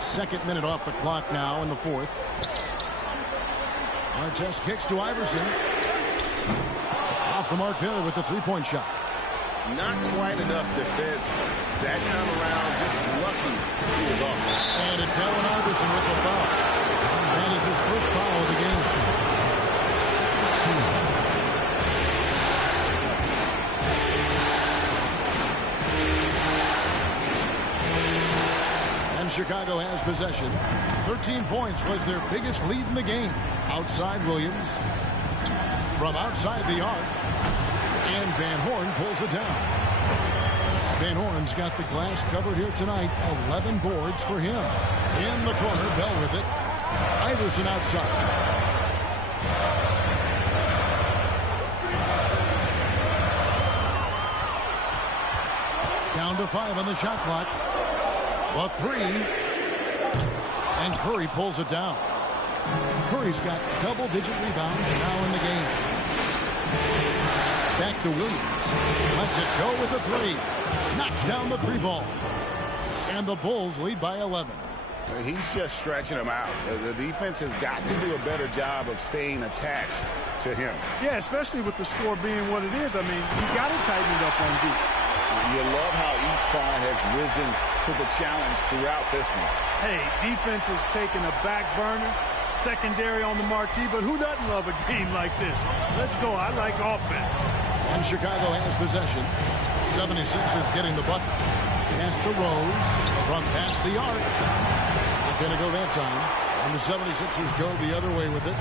Second minute off the clock now in the fourth. Artest kicks to Iverson. Off the mark there with the three-point shot. Not quite enough defense that time around. Just lucky he was off. And it's Allen Iverson with the foul. That is his first foul of the game. And Chicago has possession. 13 points was their biggest lead in the game. Outside Williams. From outside the arc. And Van Horn pulls it down. Van Horn's got the glass covered here tonight. 11 boards for him. In the corner, Bell with it. Iverson outside. Down to 5 on the shot clock. A three. And Curry pulls it down. Curry's got double-digit rebounds now in the game. Back to Williams. Lets it go with a three. Knocks down the three ball. And the Bulls lead by 11. He's just stretching them out. The defense has got to do a better job of staying attached to him. Yeah, especially with the score being what it is. I mean, you got to tighten it up on D. You love how each side has risen to the challenge throughout this one. Hey, defense is taking a back burner. Secondary on the marquee, but who doesn't love a game like this? Let's go. I like offense. And Chicago has possession. 76ers getting the bucket. Pass to Rose from past the arc. Not going to go that time. And the 76ers go the other way with it.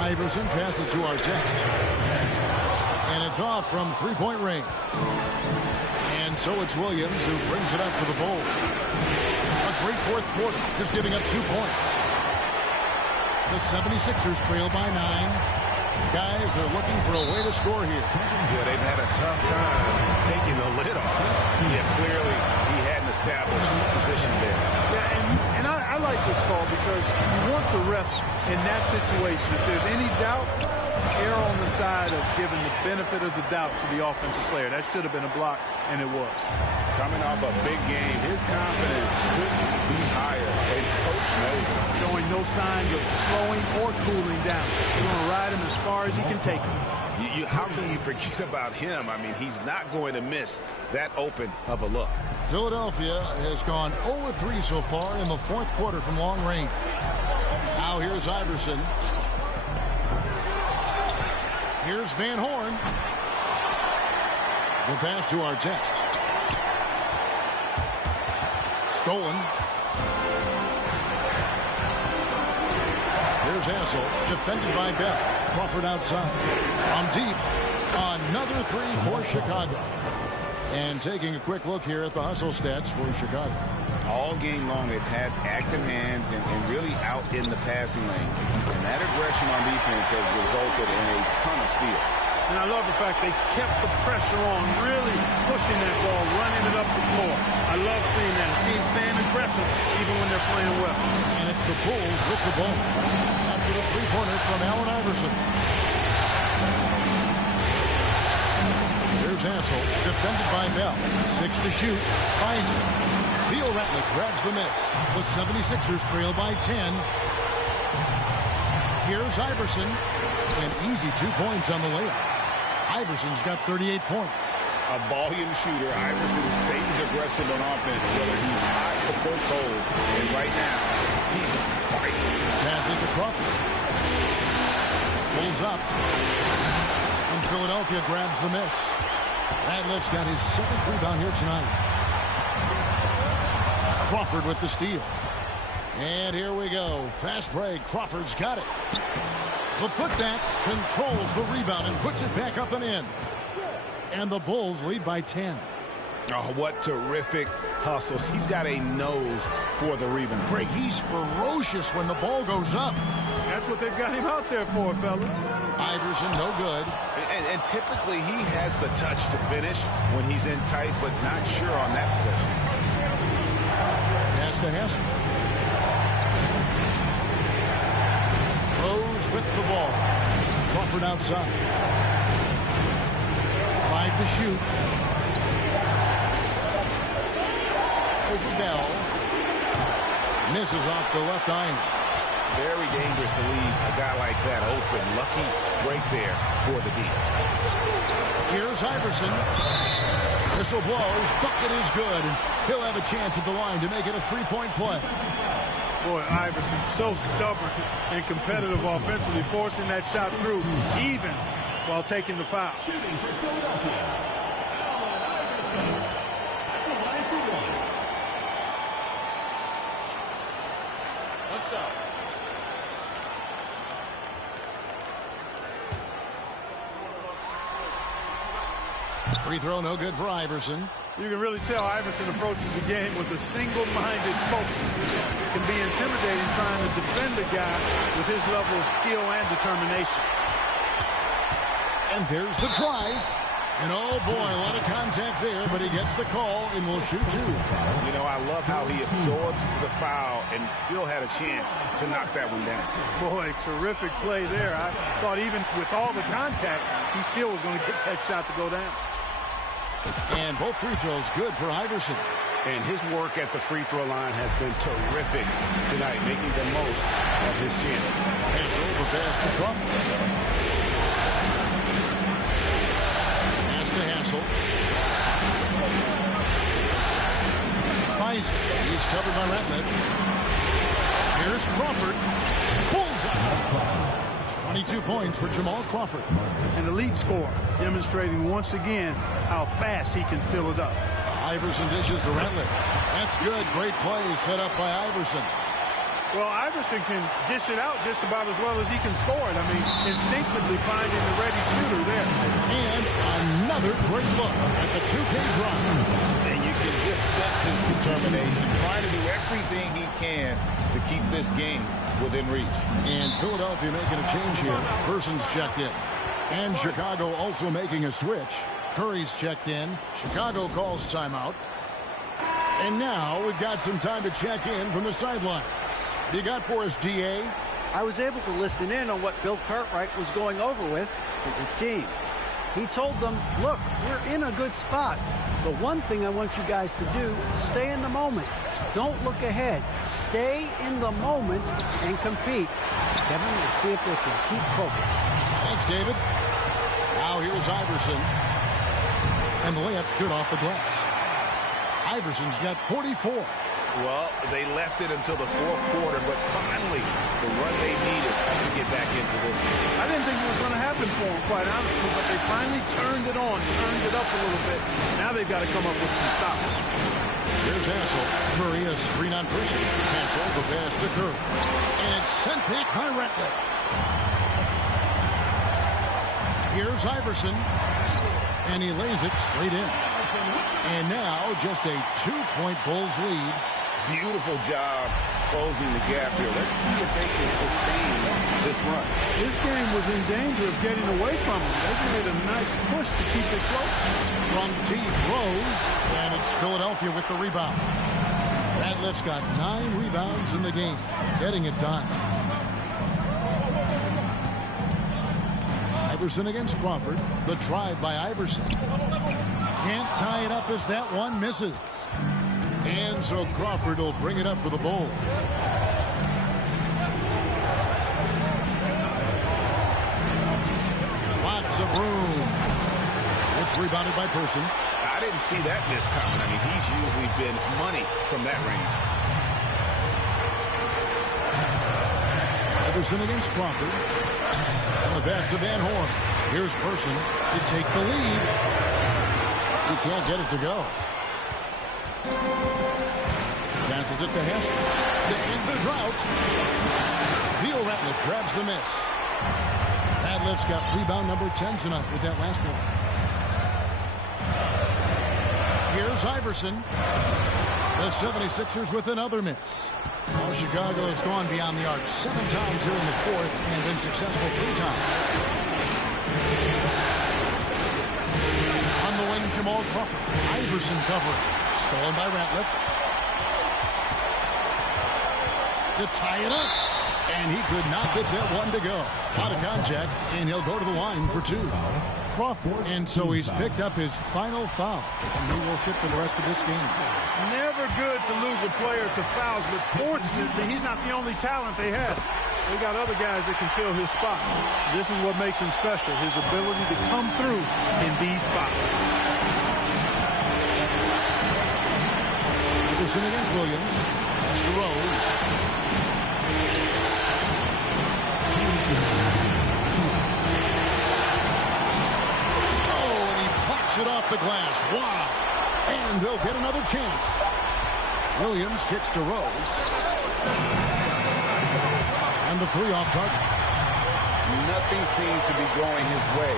Iverson passes to Artest. And it's off from three-point range. And so it's Williams who brings it up for the Bulls. A great fourth quarter, just giving up 2 points. The 76ers trail by 9. Guys, they're looking for a way to score here. Yeah, they've had a tough time taking the lid off. Yeah, clearly he hadn't established position there. Yeah, and I like this call because you want the refs in that situation. If there's any doubt, err on the side of giving the benefit of the doubt to the offensive player. That should have been a block, and it was. Coming off a big game, his confidence couldn't be higher, and Coach knows it. Showing no signs of slowing or cooling down. He's going to ride him as far as he can take him. How can you forget about him? I mean, he's not going to miss that open of a look. Philadelphia has gone 0-3 so far in the fourth quarter from long range. Now here's Iverson. Here's Van Horn. The pass to Artest. Stolen. Here's Hassel, defended by Bell. Crawford outside. From deep, another three for Chicago. And taking a quick look here at the hustle stats for Chicago. All game long, they've had active hands and really out in the passing lanes. And that aggression on defense has resulted in a ton of steals. And I love the fact they kept the pressure on, really pushing that ball, running it up the floor. I love seeing that. The team staying aggressive even when they're playing well. And it's the Bulls with the ball. After the three-pointer from Allen Iverson. Here's Hassel, defended by Bell. 6 to shoot, finds it. Theo Ratliff grabs the miss. The 76ers trail by 10. Here's Iverson. An easy 2 points on the layup. Iverson's got 38 points. A volume shooter, Iverson stays aggressive on offense, whether he's hot or cold. And right now, he's on fire. Passes to Crawford. Pulls up. And Philadelphia grabs the miss. Ratliff's got his 7th rebound here tonight. Crawford with the steal. And here we go. Fast break. Crawford's got it. The putback controls the rebound and puts it back up and in. And the Bulls lead by 10. Oh, what terrific hustle. He's got a nose for the rebound. Greg, he's ferocious when the ball goes up. That's what they've got him out there for, fella. Iverson, no good. And typically he has the touch to finish when he's in tight, but not sure on that possession. Pass to Hassel. Rose with the ball. Crawford outside. 5 to shoot. over Bell. Misses off the left iron. Very dangerous to leave a guy like that open. Lucky break there for the D. Here's Iverson. Whistle blows. Bucket is good. And he'll have a chance at the line to make it a three-point play. Boy, Iverson's so stubborn and competitive offensively, forcing that shot through even while taking the foul. Shooting for Philadelphia, Allen Iverson at the line for one. What's up? Free throw no good for Iverson. You can really tell Iverson approaches the game with a single-minded focus. It can be intimidating trying to defend a guy with his level of skill and determination. And there's the drive. And oh boy, a lot of contact there, but he gets the call and will shoot two. You know, I love how he absorbs the foul and still had a chance to knock that one down. Boy, terrific play there. I thought even with all the contact, he still was going to get that shot to go down. And both free throws good for Iverson. And his work at the free throw line has been terrific tonight, making the most of his chances. Pass over pass to Crawford. Pass to Hassel. Finds it. He's covered by Ratliff. Here's Crawford. Bullseye. 22 points for Jamal Crawford. An elite scorer, demonstrating once again how fast he can fill it up. Iverson dishes to Ratliff. That's good. Great play set up by Iverson. Well, Iverson can dish it out just about as well as he can score it. I mean, instinctively finding the ready shooter there. And another great look at the 2K drive. And you can just sense his determination, trying to do everything he can to keep this game within reach. And Philadelphia making a change here. Person's checked in. And Chicago also making a switch. Curry's checked in. Chicago calls timeout. And now we've got some time to check in from the sidelines. You got for us, DA? I was able to listen in on what Bill Cartwright was going over with his team. He told them, look, we're in a good spot. The one thing I want you guys to do, stay in the moment. Don't look ahead. Stay in the moment and compete. Kevin, we'll see if they can keep focused. Thanks, David. Now here's Iverson. And the layup's good off the glass. Iverson's got 44. Well, they left it until the fourth quarter, but finally the run they needed to get back into this one. I didn't think it was going to happen for them, quite honestly, but they finally turned it on, turned it up a little bit. Now they've got to come up with some stops. Here's Hassel. Murray a screen on Person. Hassel the pass to Curry. And it's sent back by Ratliff. Here's Iverson. And he lays it straight in. And now just a 2-point Bulls lead. Beautiful job closing the gap here. Let's see if they can sustain this run. This game was in danger of getting away from them. They made a nice push to keep it close. From deep Rose. And it's Philadelphia with the rebound. Ratliff's got 9 rebounds in the game. Getting it done. Iverson against Crawford. The drive by Iverson. Can't tie it up as that one misses. And so Crawford will bring it up for the Bulls. Lots of room. It's rebounded by Person. I didn't see that miss coming. I mean, he's usually been money from that range. Iverson against Crawford. And the pass to Van Horn. Here's Person to take the lead. He can't get it to go. Passes it to Hassel. To end the drought. Theo Ratliff grabs the miss. Ratliff's got rebound number 10 tonight with that last one. Here's Iverson. The 76ers with another miss. Now Chicago has gone beyond the arc 7 times here in the fourth and been successful 3 times. On the wing, Jamal Crawford. Iverson covering. Stolen by Ratliff. To tie it up. And he could not get that one to go. Out of contact, and he'll go to the line for 2. Crawford. And so he's picked up his final foul. And he will sit for the rest of this game. Never good to lose a player to fouls, but fortunately, he's not the only talent they have. They got other guys that can fill his spot. This is what makes him special, his ability to come through in these spots. Anderson against Williams. That's to Rose. Oh, and he pops it off the glass. Wow. And they'll get another chance. Williams kicks to Rose. And the three off target. Nothing seems to be going his way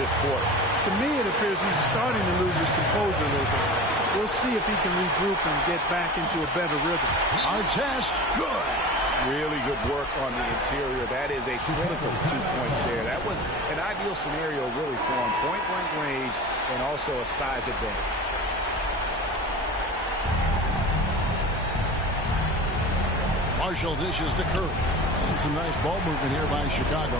this quarter. To me, it appears he's starting to lose his composure a little bit. We'll see if he can regroup and get back into a better rhythm. Our test, good. Really good work on the interior. That is a critical 2 points there. That was an ideal scenario really for him. Point-blank range and also a size advantage. Marshall dishes to Curry. And some nice ball movement here by Chicago.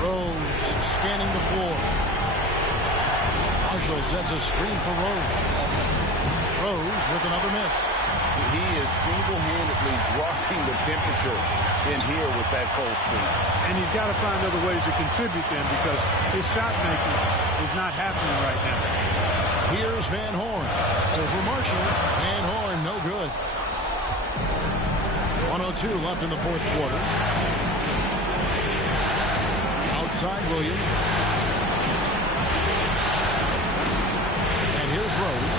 Rose scanning the floor. Marshall sets a screen for Rose. Rose with another miss. He is single-handedly dropping the temperature in here with that cold streak. And he's got to find other ways to contribute then because his shot making is not happening right now. Here's Van Horn. Over Marshall. Van Horn, no good. 1:02 left in the fourth quarter. Outside Williams. And here's Rose.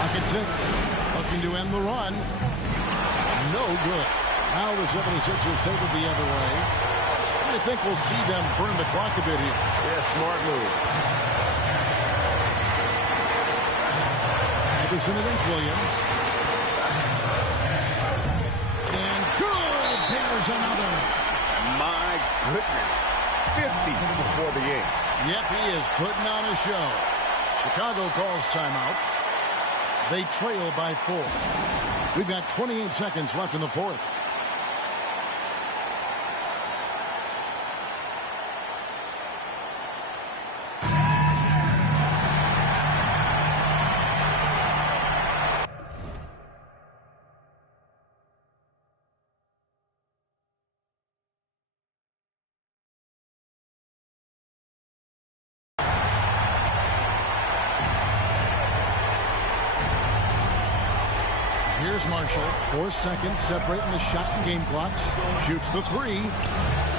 Pocket six. Looking to end the run. No good. Now the 76ers take it the other way. I think we'll see them burn the clock a bit here. Yeah, smart move. Anderson against Williams. And good! There's another. My goodness. 50 before the 8. Yep, he is putting on a show. Chicago calls timeout. They trail by 4. We've got 28 seconds left in the fourth. Here's Marshall. 4 seconds separating the shot and game clocks. Shoots the three.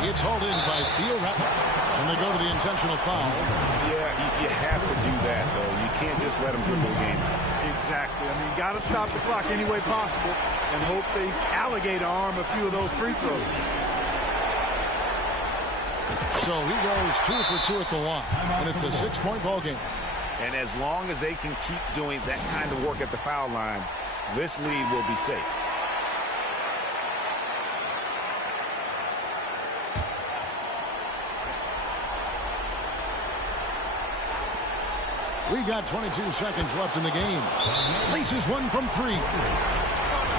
It's hauled in by Theo Ratliff. And they go to the intentional foul. Yeah, you have to do that, though. You can't just let them dribble the game. Exactly. I mean, you got to stop the clock any way possible and hope they alligator arm a few of those free throws. So he goes 2 for 2 at the line. And it's a 6-point ball game. And as long as they can keep doing that kind of work at the foul line, this lead will be safe. We've got 22 seconds left in the game. Laces one from 3.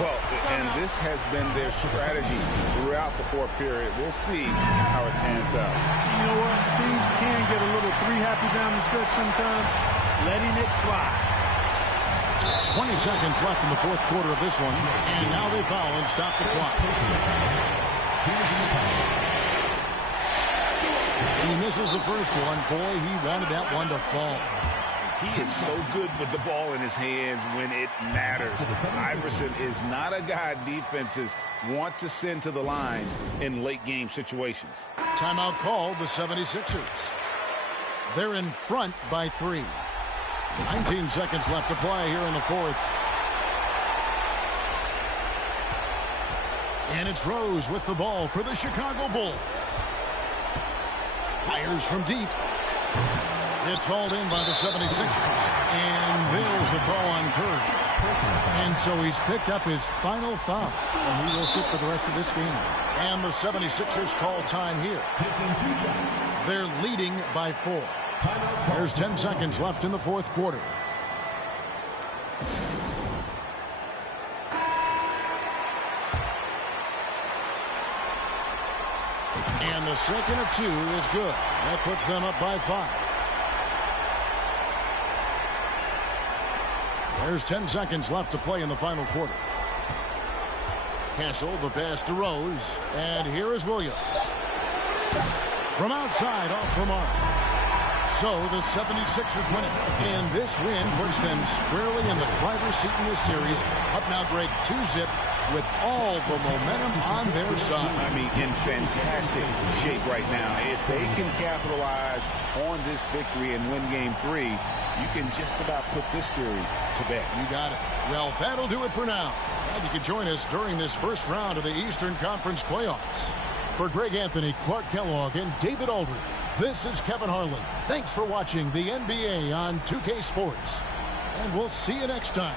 Well, and this has been their strategy throughout the fourth period. We'll see how it pans out. You know what? Teams can get a little three happy down the stretch sometimes. Letting it fly. 20 seconds left in the fourth quarter of this one. And now they foul and stop the clock. He misses the first one. Boy, he wanted that one to fall. He is so good with the ball in his hands when it matters. Iverson is not a guy defenses want to send to the line in late game situations. Timeout called the 76ers. They're in front by 3. 19 seconds left to play here in the fourth. And it's Rose with the ball for the Chicago Bulls. Fires from deep. It's hauled in by the 76ers. And there's the call on Curry. And so he's picked up his final foul. And he will sit for the rest of this game. And the 76ers call time here. They're leading by 4. There's 10 seconds left in the fourth quarter. And the The second of 2 is good. That puts them up by 5. There's 10 seconds left to play in the final quarter. Hassel, the pass to Rose. And here is Williams. From outside, off the mark. So the 76ers win it. And this win puts them squarely in the driver's seat in this series. Up now, Greg, 2-zip with all the momentum on their side. I mean, in fantastic shape right now. If they can capitalize on this victory and win Game 3, you can just about put this series to bed. You got it. Well, that'll do it for now. And you can join us during this first round of the Eastern Conference playoffs. For Greg Anthony, Clark Kellogg, and David Aldridge, this is Kevin Harlan. Thanks for watching the NBA on 2K Sports. And we'll see you next time.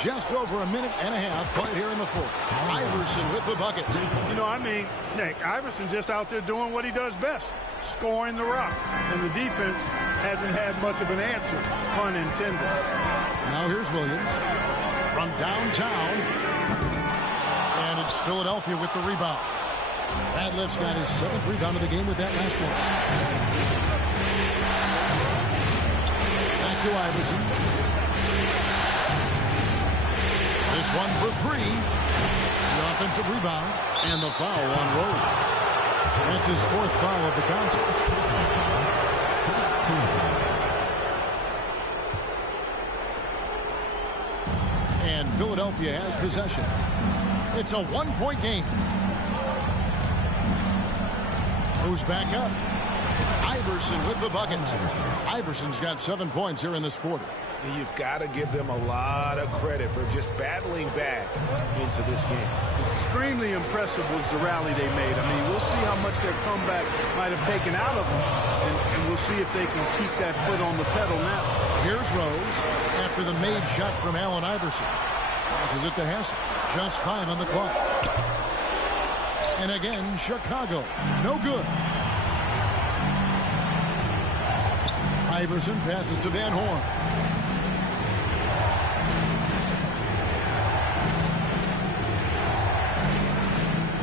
Just over a minute and a half played here in the fourth. Iverson with the bucket. You know, I mean, Nick, Iverson just out there doing what he does best, scoring the rock. And the defense hasn't had much of an answer, pun intended. Now here's Williams from downtown. And it's Philadelphia with the rebound. Radliff's got his 7th rebound of the game with that last one. Back to Iverson. This one for 3. The offensive rebound and the foul on Rose. That's his 4th foul of the contest. And Philadelphia has possession. It's a 1-point game. Moves back up. Iverson with the bucket. Iverson's got 7 points here in this quarter. You've got to give them a lot of credit for just battling back into this game. Extremely impressive was the rally they made. I mean, we'll see how much their comeback might have taken out of them, and we'll see if they can keep that foot on the pedal now. Here's Rose after the made shot from Allen Iverson. Passes it to Hassel. Just 5 on the clock. And again, Chicago. No good. Iverson passes to Van Horn.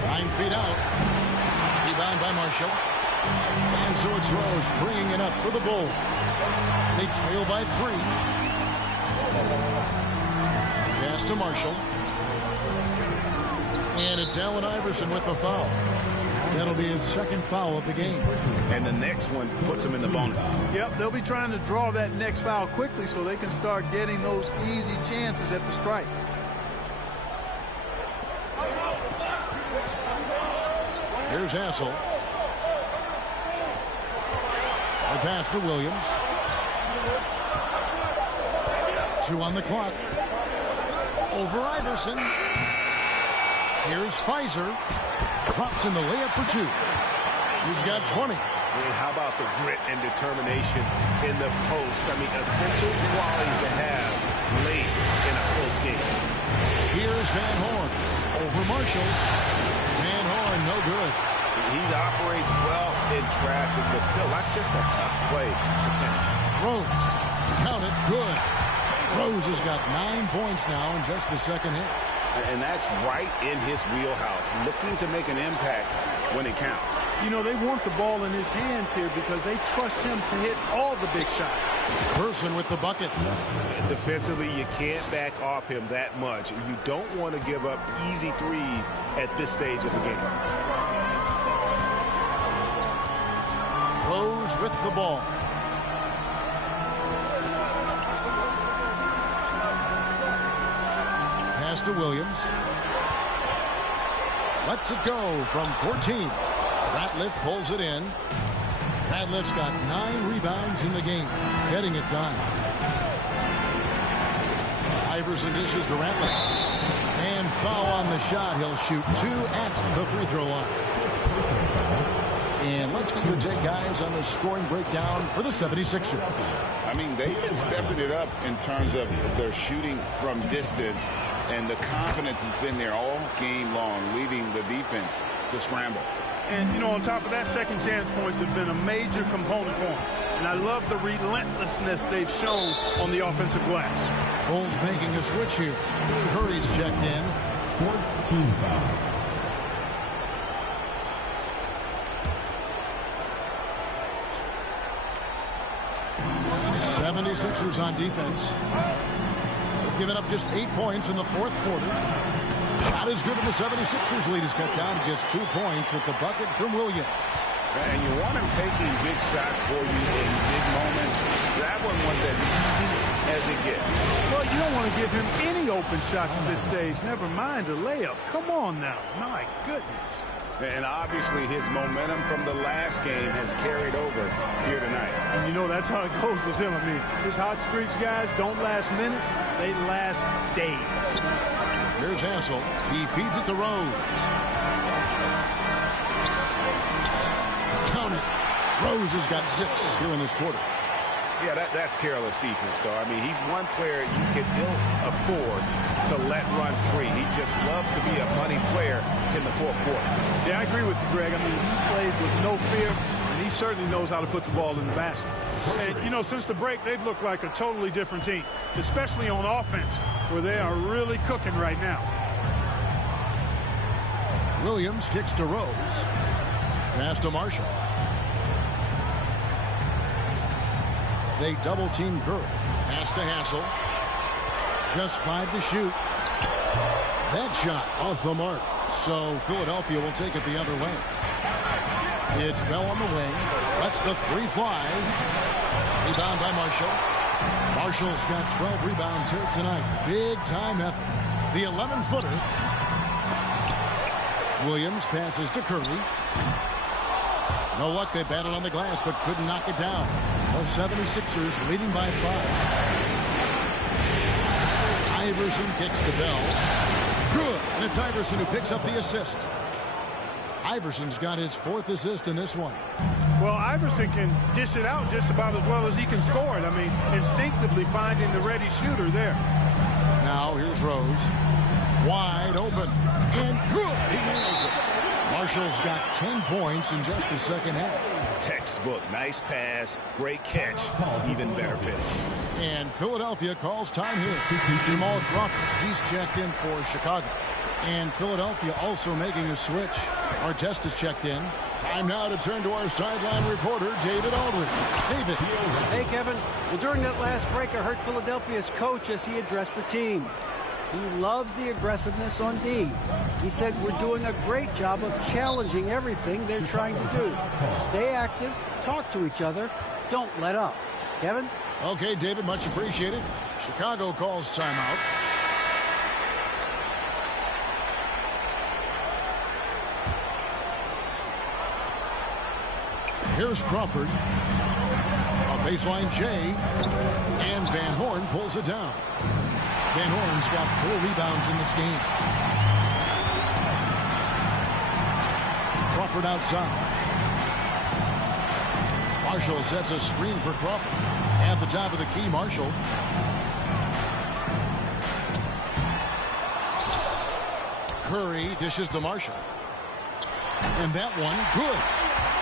9 feet out. Rebound by Marshall. And so it's Rose bringing it up for the Bulls. They trail by 3. Pass to Marshall. And it's Allen Iverson with the foul. That'll be his 2nd foul of the game. And the next one puts him in the bonus. Yep, they'll be trying to draw that next foul quickly so they can start getting those easy chances at the strike. Here's Hassel. The pass to Williams. 2 on the clock. Over Iverson. Here's Pfizer. Drops in the layup for 2. He's got 20. And how about the grit and determination in the post? I mean, essential qualities to have late in a close game. Here's Van Horn. Over Marshall. Van Horn, no good. He operates well in traffic, but still, that's just a tough play to finish. Rose. Count it. Good. Rose has got 9 points now in just the second half. And that's right in his wheelhouse, looking to make an impact when it counts. You know, they want the ball in his hands here because they trust him to hit all the big shots. Person with the bucket. Defensively, you can't back off him that much. You don't want to give up easy threes at this stage of the game. Rose with the ball. Pass to Williams. Lets it go from 14. Ratliff pulls it in. Ratliff's got 9 rebounds in the game, getting it done. Iverson dishes to Ratliff. And foul on the shot. He'll shoot 2 at the free throw line. And let's get your take, guys, on the scoring breakdown for the 76ers. I mean, they've been stepping it up in terms of their shooting from distance, and the confidence has been there all game long, leaving the defense to scramble. And, you know, on top of that, second chance points have been a major component for them. And I love the relentlessness they've shown on the offensive glass. Bulls making a switch here. Curry's checked in. 14 foul. '76ers on defense. They've given up just 8 points in the fourth quarter. Not as good, and the 76ers lead is cut down to just 2 points with the bucket from Williams. And you want him taking big shots for you in big moments. That one was as easy as it gets. Well, you don't want to give him any open shots at this stage. Never mind a layup. Come on now. My goodness. And obviously his momentum from the last game has carried over here tonight. And you know that's how it goes with him. I mean, his hot streaks, guys, don't last minutes. They last days. Here's Hassel. He feeds it to Rose. Count it. Rose has got 6 here in this quarter. Yeah, that's careless defense, though. I mean, he's one player you can ill afford to let run free. He just loves to be a money player in the fourth quarter. Yeah, I agree with you, Greg. I mean, he plays with no fear, and he certainly knows how to put the ball in the basket. And, you know, since the break, they've looked like a totally different team, especially on offense, where they are really cooking right now. Williams kicks to Rose. Pass to Marshall. They double-team Curry. Pass to Hassel. Just 5 to shoot. That shot off the mark. So Philadelphia will take it the other way. It's Bell on the wing. Lets the 3 fly. Rebound by Marshall. Marshall's got 12 rebounds here tonight. Big time effort. The 11-footer. Williams passes to Curry. No luck. They battled on the glass but couldn't knock it down. The 76ers leading by 5. Iverson kicks to Bell. Good. And it's Iverson who picks up the assist. Iverson's got his 4th assist in this one. Well, Iverson can dish it out just about as well as he can score it. I mean, instinctively finding the ready shooter there. Now here's Rose. Wide open. And good. He nails it. Marshall's got 10 points in just the second half. Textbook. Nice pass. Great catch. Even better finish. And Philadelphia calls time here. Jamal Crawford. He's checked in for Chicago. And Philadelphia also making a switch. Artest is checked in. Time now to turn to our sideline reporter, David Aldridge. David. Hey, Kevin. Well, during that last break, I heard Philadelphia's coach as he addressed the team. He loves the aggressiveness on D. He said we're doing a great job of challenging everything they're trying to do. Stay active, talk to each other, don't let up. Kevin? Okay, David, much appreciated. Chicago calls timeout. Here's Crawford. A baseline J. And Van Horn pulls it down. Van Horn's got 4 rebounds in this game. Crawford outside. Marshall sets a screen for Crawford. At the top of the key, Marshall. Curry dishes to Marshall. And that one, good.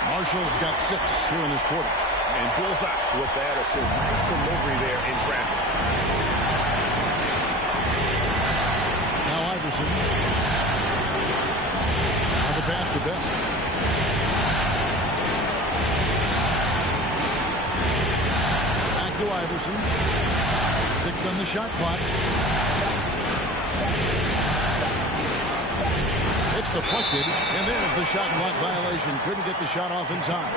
Marshall's got 6 here in this quarter. And bullseye with that assist. Nice delivery there in traffic. Iverson. On the pass to Bell. Iverson. 6 on the shot clock. It's deflected, and there's the shot clock violation. Couldn't get the shot off in time.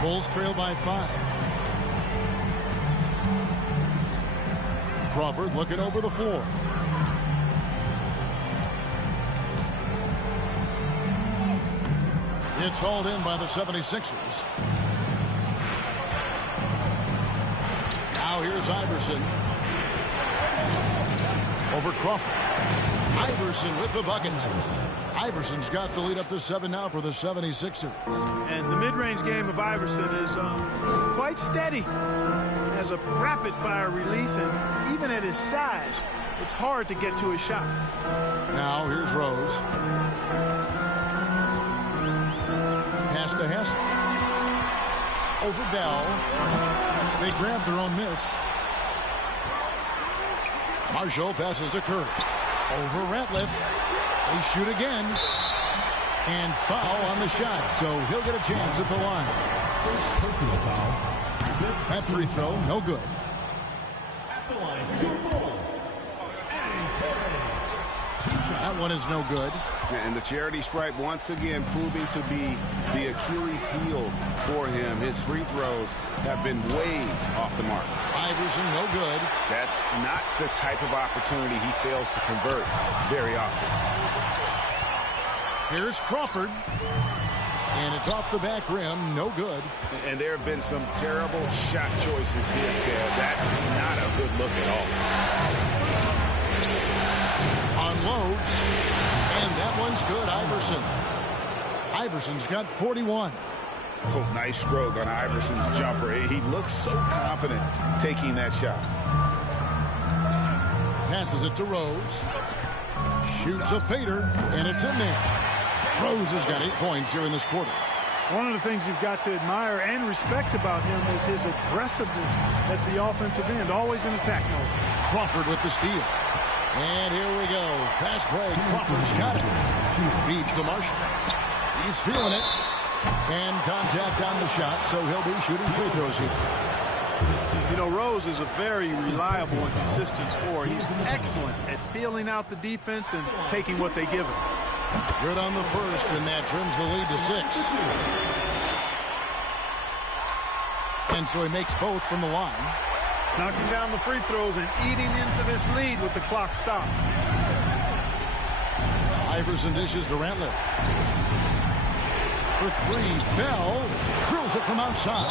Bulls trail by 5. Crawford looking over the floor. It's hauled in by the 76ers. Now here's Iverson. Over Crawford. Iverson with the bucket. Iverson's got the lead up to 7 now for the 76ers. And the mid-range game of Iverson is quite steady. Has a rapid-fire release, and even at his size, it's hard to get to his shot. Now here's Rose. Pass to Hess. Over Bell. They grab their own miss. Marshall passes to Curry. Over Ratliff. They shoot again. And foul on the shot, so he'll get a chance at the line. Personal foul. That free throw, no good. At the line, your Bulls. That one is no good. And the charity stripe once again proving to be the Achilles heel for him. His free throws have been way off the mark. Iverson, no good. That's not the type of opportunity he fails to convert very often. Here's Crawford. And it's off the back rim, no good. And there have been some terrible shot choices here, Kev. That's not a good look at all. Unloads. And that one's good, Iverson. Iverson's got 41. Oh, nice stroke on Iverson's jumper. He looks so confident taking that shot. Passes it to Rose. Shoots a fader, and it's in there. Rose has got 8 points here in this quarter. One of the things you've got to admire and respect about him is his aggressiveness at the offensive end, always in attack mode. Crawford with the steal. And here we go. Fast break. Crawford's got it. Feeds to Marshall. He's feeling it. And contact on the shot, so he'll be shooting free throws here. You know, Rose is a very reliable and consistent scorer. He's excellent at feeling out the defense and taking what they give him. Good on the first, and that trims the lead to 6. And so he makes both from the line. Knocking down the free throws and eating into this lead with the clock stopped. Iverson dishes to Ratliff. For 3, Bell drills it from outside.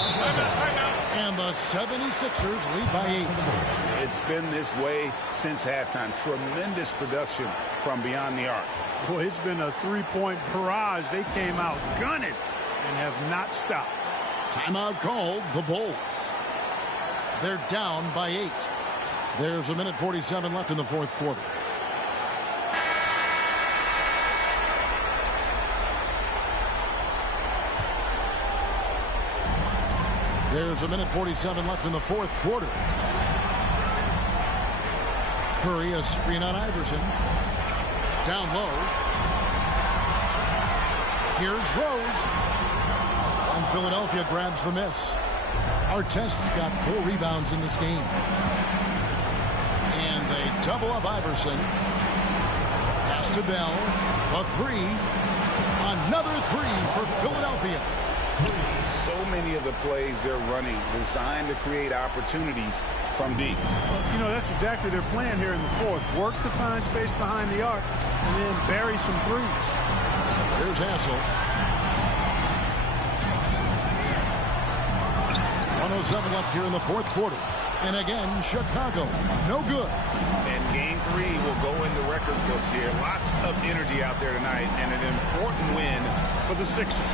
And the 76ers lead by 8. It's been this way since halftime. Tremendous production from beyond the arc. Boy, it's been a three-point barrage. They came out gunning and have not stopped. Timeout called, the Bulls. They're down by 8. There's a minute 47 left in the fourth quarter. There's a minute 47 left in the fourth quarter. Curry, a screen on Iverson. Down low. Here's Rose. And Philadelphia grabs the miss. Artest's got 4 rebounds in this game. And they double up Iverson. Pass to Bell. A 3. Another 3 for Philadelphia. So many of the plays they're running designed to create opportunities from deep. You know, that's exactly their plan here in the fourth. Work to find space behind the arc and then bury some threes. Here's Hassel. 107 left here in the fourth quarter. And again, Chicago, no good. And game 3 will go in the record books here. Lots of energy out there tonight and an important win for the Sixers.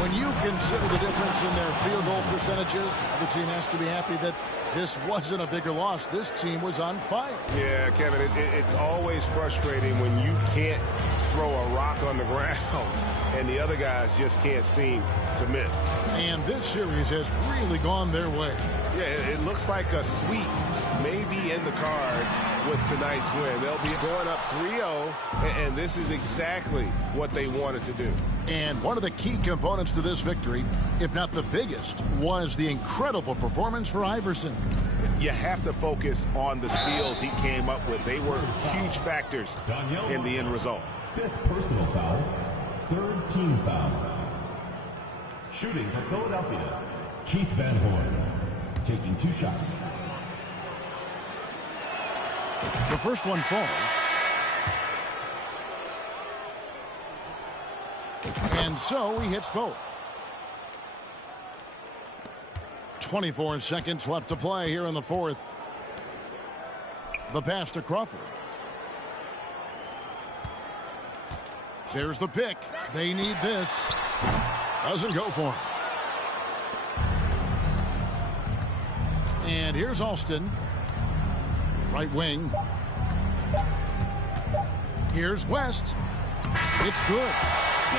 When you consider the difference in their field goal percentages, the team has to be happy that this wasn't a bigger loss. This team was on fire. Yeah, Kevin, it's always frustrating when you can't throw a rock on the ground and the other guys just can't seem to miss. And this series has really gone their way. Yeah, it looks like a sweep maybe in the cards with tonight's win. They'll be going up 3-0, and this is exactly what they wanted to do. And one of the key components to this victory, if not the biggest, was the incredible performance for Iverson. You have to focus on the steals he came up with. They were huge factors in the end result. 5th personal foul. 3rd team foul. Shooting for Philadelphia, Keith Van Horn, taking 2 shots. The first one falls. And so he hits both. 24 seconds left to play here in the fourth. The pass to Crawford. There's the pick. They need this. Doesn't go for him. And here's Alston. Right wing. Here's West. It's good.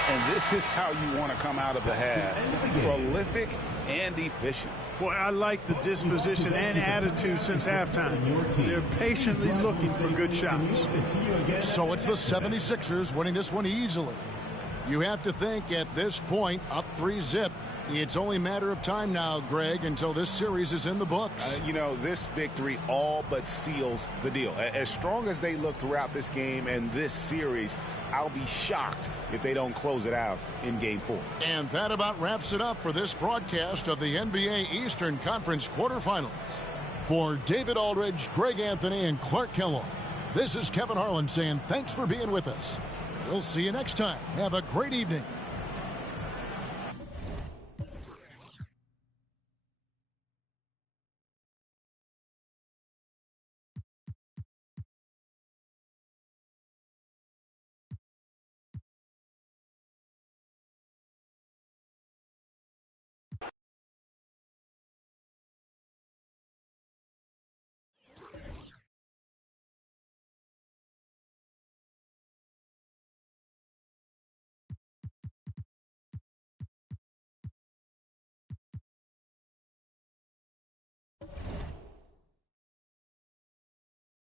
And this is how you want to come out of the half. Prolific and efficient. Boy, I like the disposition and attitude since halftime. They're patiently looking for good shots. So it's the 76ers winning this one easily. You have to think at this point, up 3-0. It's only a matter of time now, Greg, until this series is in the books. You know, this victory all but seals the deal. As strong as they look throughout this game and this series, I'll be shocked if they don't close it out in Game 4. And that about wraps it up for this broadcast of the NBA Eastern Conference quarterfinals. For David Aldridge, Greg Anthony, and Clark Kellogg, this is Kevin Harlan saying thanks for being with us. We'll see you next time. Have a great evening.